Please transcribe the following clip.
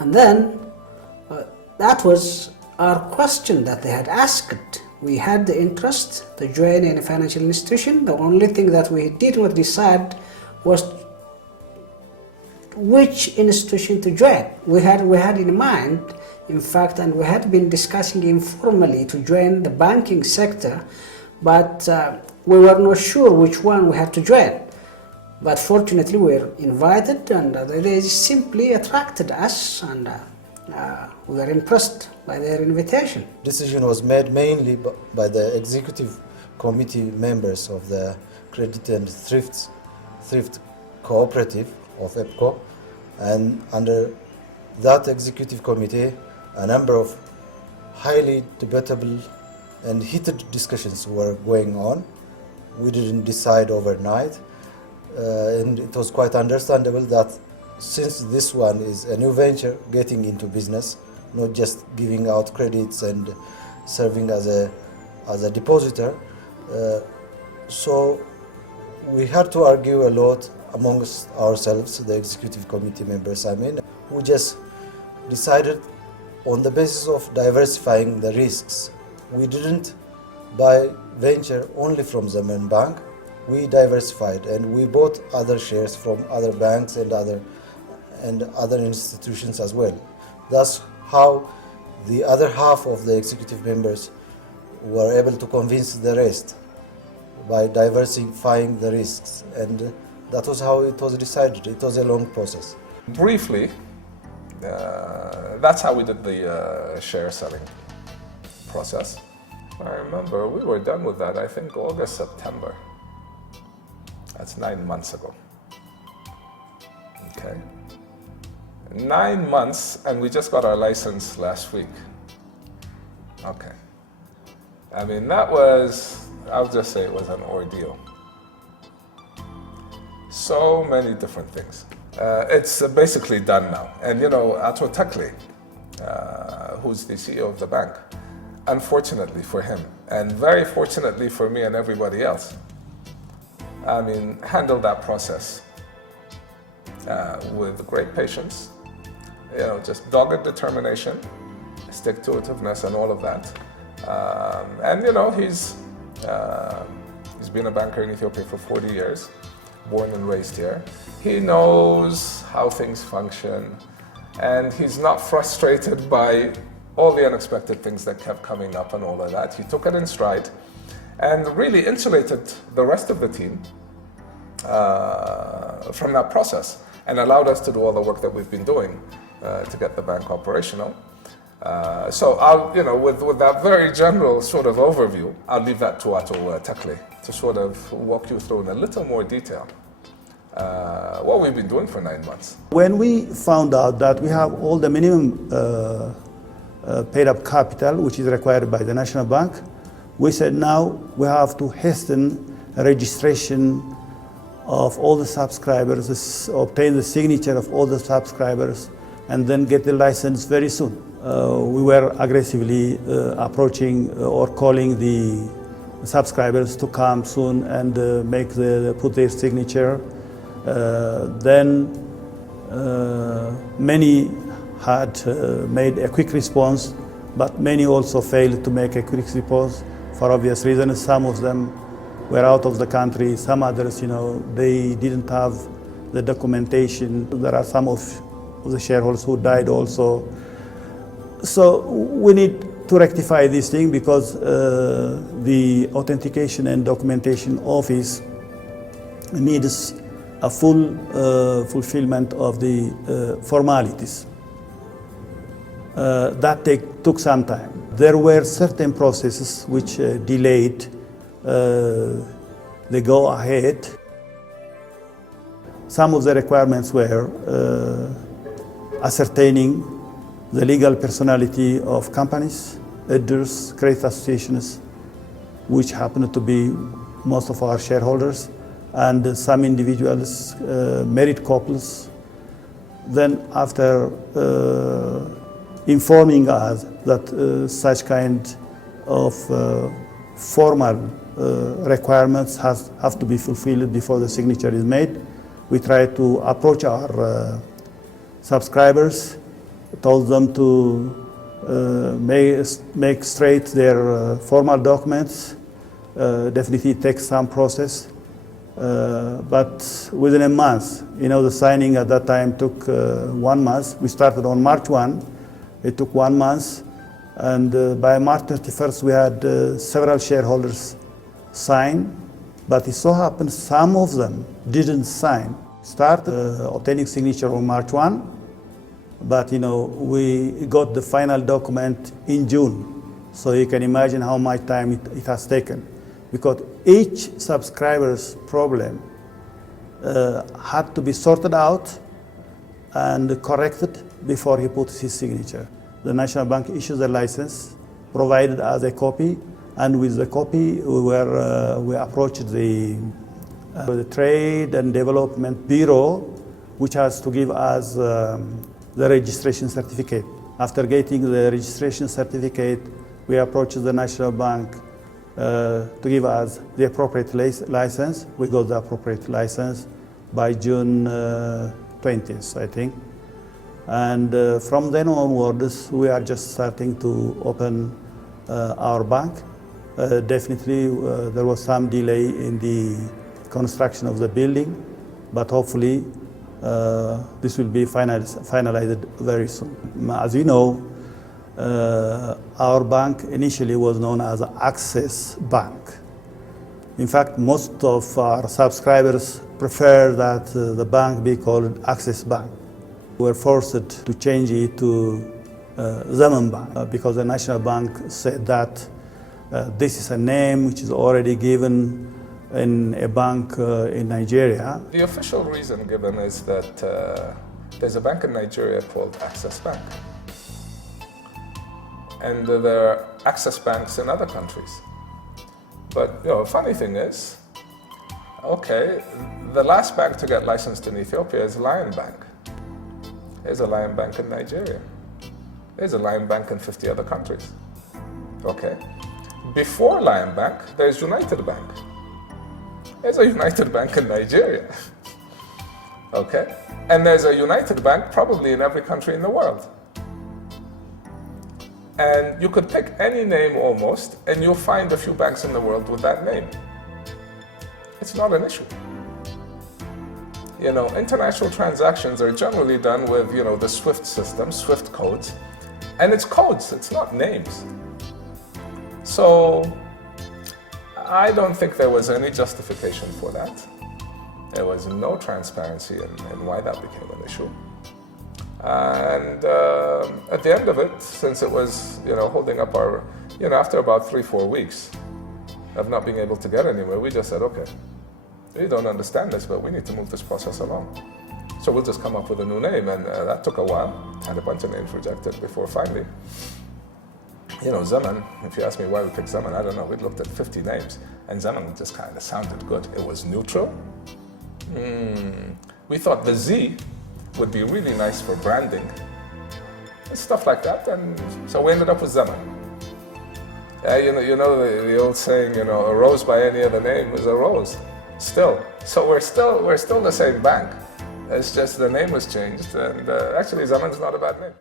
And then that was our question that they had asked. We had the interest to join in a financial institution. The only thing that we did not decide was which institution to join. We had in mind, in fact, and we had been discussing informally to join the banking sector, but we were not sure which one we had to join. But fortunately, we were invited, and they simply attracted us, and we were impressed by their invitation. Decision was made mainly by the executive committee members of the Credit and Thrift Cooperative of EPCO, and under that executive committee, a number of highly debatable and heated discussions were going on. We didn't decide overnight, and it was quite understandable that since this one is a new venture getting into business, not just giving out credits and serving as a depositor, so we had to argue a lot amongst ourselves, the executive committee members. We just decided on the basis of diversifying the risks. We didn't buy venture only from Zemen Bank. We diversified and we bought other shares from other banks and other institutions as well. That's how the other half of the executive members were able to convince the rest by diversifying the risks, and that was how it was decided. It was a long process. Briefly, that's how we did the share selling process. I remember we were done with that, I think August, September. That's 9 months ago. Okay. 9 months, and we just got our license last week. Okay. I mean, that was, I'll just say it was an ordeal. So many different things. It's basically done now. And you know, Ato Takli, who's the CEO of the bank, unfortunately for him, and very fortunately for me and everybody else, I mean, handled that process with great patience, you know, just dogged determination, stick-to-itiveness and all of that. And you know, he's been a banker in Ethiopia for 40 years, born and raised here. He knows how things function, and he's not frustrated by all the unexpected things that kept coming up and all of that. He took it in stride and really insulated the rest of the team from that process and allowed us to do all the work that we've been doing to get the bank operational. So I'll, you know, with that very general sort of overview, I'll leave that to Ato Takli to sort of walk you through in a little more detail what we've been doing for 9 months. When we found out that we have all the minimum paid up capital, which is required by the National Bank, we said now we have to hasten registration of all the subscribers, obtain the signature of all the subscribers, and then get the license very soon. We were aggressively approaching or calling the subscribers to come soon and put their signature. Then many had made a quick response, but many also failed to make a quick response for obvious reasons. Some of them were out of the country, some others, you know, they didn't have the documentation. There are some of the shareholders who died also. So we need to rectify this thing because the Authentication and Documentation Office needs a full fulfillment of the formalities. That took some time. There were certain processes which delayed the go ahead. Some of the requirements were ascertaining the legal personality of companies, editors, credit associations, which happen to be most of our shareholders, and some individuals, married couples. Then after informing us that such kind of formal requirements have to be fulfilled before the signature is made, we try to approach our subscribers told them to make straight their formal documents. Definitely it takes some process, but within a month, the signing at that time took 1 month. We started on March 1, it took 1 month, and by March 31st we had several shareholders sign, but it so happened some of them didn't sign. Started obtaining signature on March 1, but we got the final document in June. So you can imagine how much time it has taken, because each subscriber's problem had to be sorted out and corrected before he puts his signature. The National Bank issues a license, provided us a copy, and with the copy we approached the Trade and Development Bureau, which has to give us the registration certificate. After getting the registration certificate, we approached the National Bank to give us the appropriate license. We got the appropriate license by June 20th, I think. And from then onwards, we are just starting to open our bank. Definitely, there was some delay in the construction of the building, but hopefully this will be finalized very soon. As you know, our bank initially was known as Access Bank. In fact, most of our subscribers prefer that the bank be called Access Bank. We were forced to change it to Zemen Bank because the National Bank said that this is a name which is already given in a bank in Nigeria. The official reason given is that there's a bank in Nigeria called Access Bank. And there are access banks in other countries. But the funny thing is, okay, the last bank to get licensed in Ethiopia is Lion Bank. There's a Lion Bank in Nigeria. There's a Lion Bank in 50 other countries. Okay. Before Lion Bank, there's United Bank. There's a United Bank in Nigeria. Okay. And there's a United Bank probably in every country in the world. And you could pick any name almost, and you'll find a few banks in the world with that name. It's not an issue. International transactions are generally done with, the SWIFT system, SWIFT codes, and it's codes, it's not names. So I don't think there was any justification for that. There was no transparency in why that became an issue. And at the end of it, since it was, holding up our, after about 3-4 weeks of not being able to get anywhere, we just said, okay, we don't understand this, but we need to move this process along. So we'll just come up with a new name, and that took a while. Had a bunch of names rejected before finally, Zemen, if you ask me why we picked Zemen, I don't know, we looked at 50 names, and Zemen just kind of sounded good. It was neutral. We thought the Z would be really nice for branding and stuff like that, and so we ended up with Zemen. The old saying, a rose by any other name is a rose. Still, so we're still the same bank. It's just the name was changed, and actually Zemen's not a bad name.